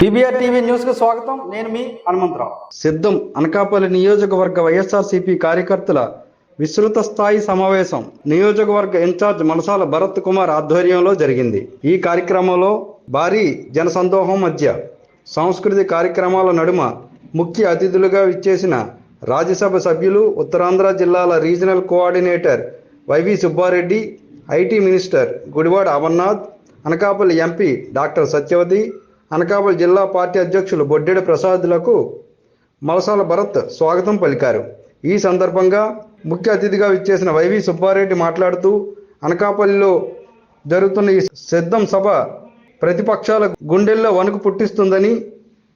TBR TV న్యూస్కు స్వాగతం. నేను మీ హనుమంతరావు. సిద్ధం అనకాపల్లి నియోజకవర్గ వైఎస్ఆర్సీపీ కార్యకర్తల విస్తృత స్థాయి సమావేశం నియోజకవర్గ ఇన్ఛార్జ్ మనసాల భరత్ కుమార్ ఆధ్వర్యంలో జరిగింది. ఈ కార్యక్రమంలో భారీ జనసందోహం మధ్య సాంస్కృతిక కార్యక్రమాల నడుమ ముఖ్య అతిథులుగా విచ్చేసిన రాజ్యసభ సభ్యులు ఉత్తరాంధ్ర జిల్లాల regional coordinator Y V Subba Reddy IT minister Gudivada Amarnath Anakapalli MP doctor Satyavathi Anakapalli జిల్లా పార్టీ అధ్యక్షులు బొడ్డేడు ప్రసాద్లకు మలసాల భరత్ స్వాగతం పలికారు. ఈ సందర్భంగా ముఖ్య అతిథిగా విచ్చేసిన వైవి సుబ్బారెడ్డి మాట్లాడుతూ అనకాపల్లిలో జరుగుతున్న ఈ సిద్ధం సభ ప్రతిపక్షాల గుండెల్లో వణుకు పుట్టిస్తుందని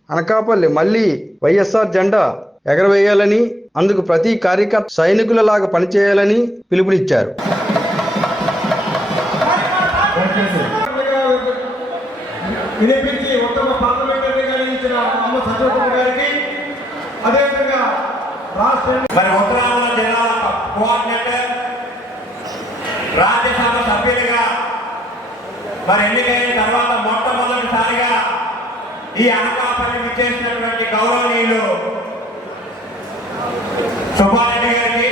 అనకాపల్లి మళ్ళీ వైఎస్ఆర్ జెండా ఎగరవేయాలని అందుకు ప్రతి కార్యకర్త సైనికులలాగా పనిచేయాలని పిలుపునిచ్చారు. ఇది మరి ఉత్తరాంధ్ర జిల్లా కోఆర్డినేటర్ రాజ్యసభ సభ్యుడిగా మరి ఎన్నికైన తర్వాత మొట్టమొదటిసారిగా ఈ అనకాపల్లి విచ్చేసినటువంటి గౌరవనీయులు సుబ్బారెడ్డి గారికి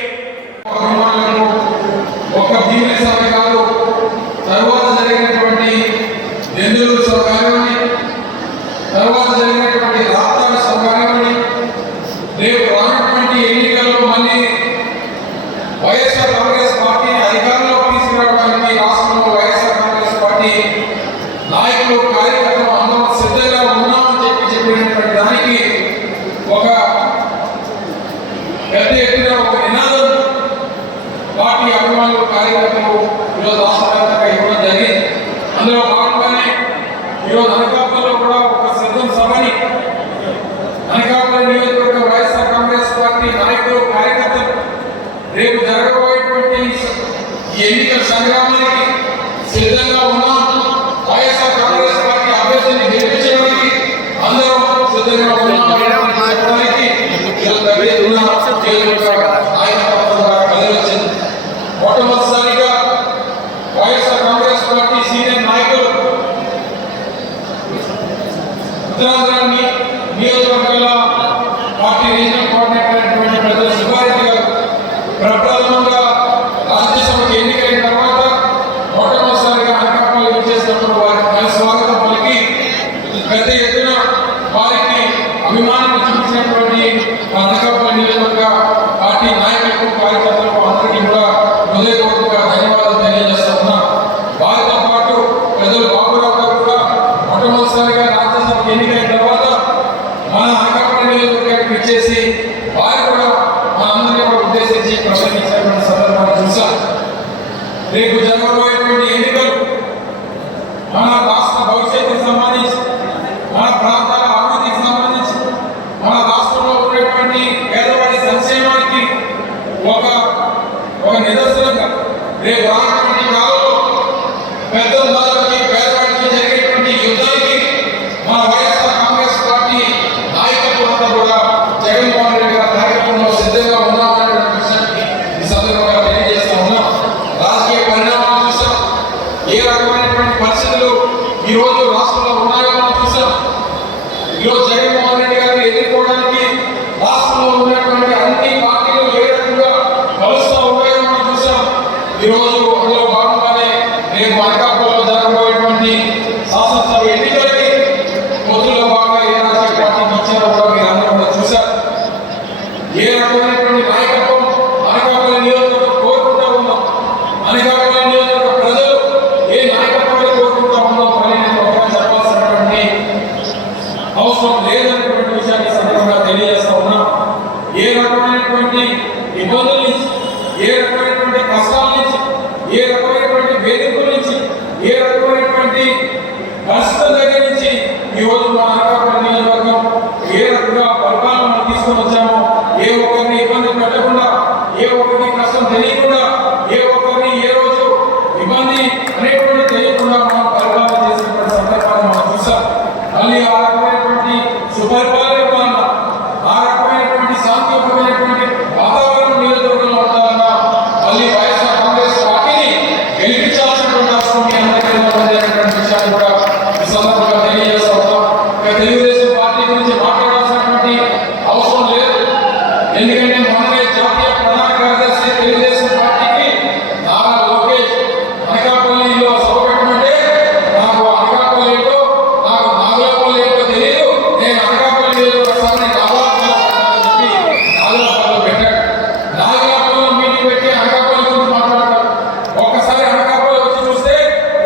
ఒక దీవెన సభ కాదు తర్వాత జరిగినటువంటి ఎందుకు సభ నాయకులు కార్యకర్తలు অটোমোবাইল కార్యకర్తలకు కూడా హృదయపూర్వక ధన్యవాదాలు తెలియజేస్తా ఉన్నా. వారితో పాటు ప్రజలు కూడా మొట్టమొదటిసారిగా రాజ్యసభకు ఎన్నికైన తర్వాత మన అనకాపల్లి నియోజకవర్గానికి ఇచ్చేసి వారు కూడా మనందరినీ కూడా ఉద్దేశించి ప్రసంగించినటువంటి సందర్భాన్ని చూసాం రేపు ఈరోజు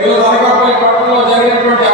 ఈ అనకాపల్లి పట్టణంలో జరిగినటువంటి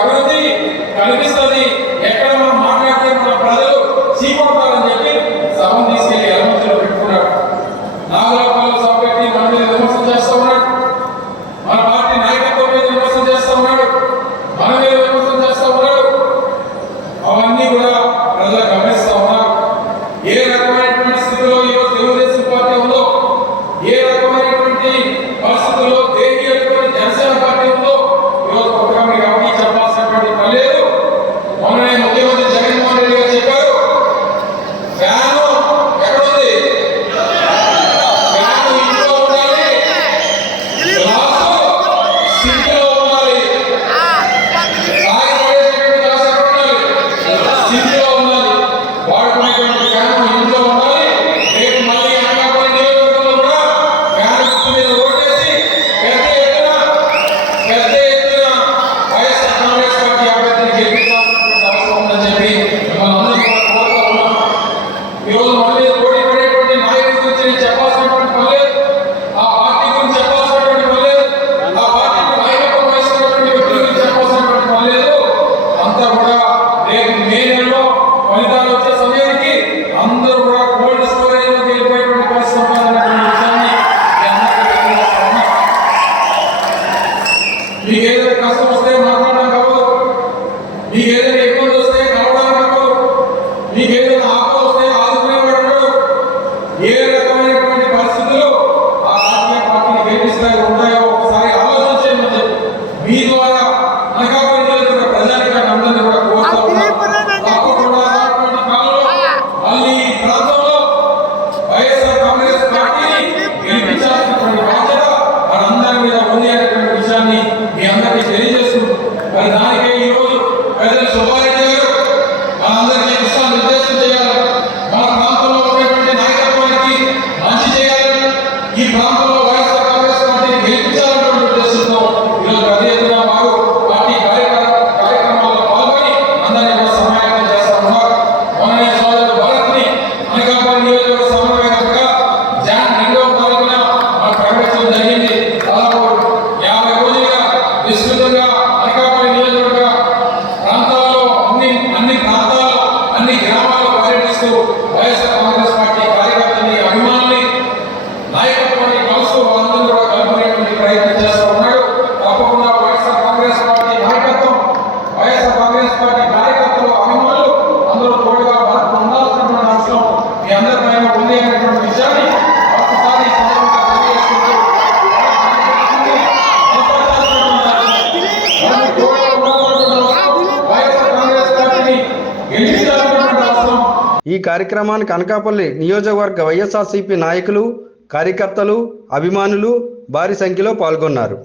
వైఎస్ఆర్ కాంగ్రెస్ పార్టీ ఈ కార్యక్రమానికి అనకాపల్లి నియోజకవర్గ వైఎస్ఆర్సీపీ నాయకులు కార్యకర్తలు అభిమానులు భారీ సంఖ్యలో పాల్గొన్నారు.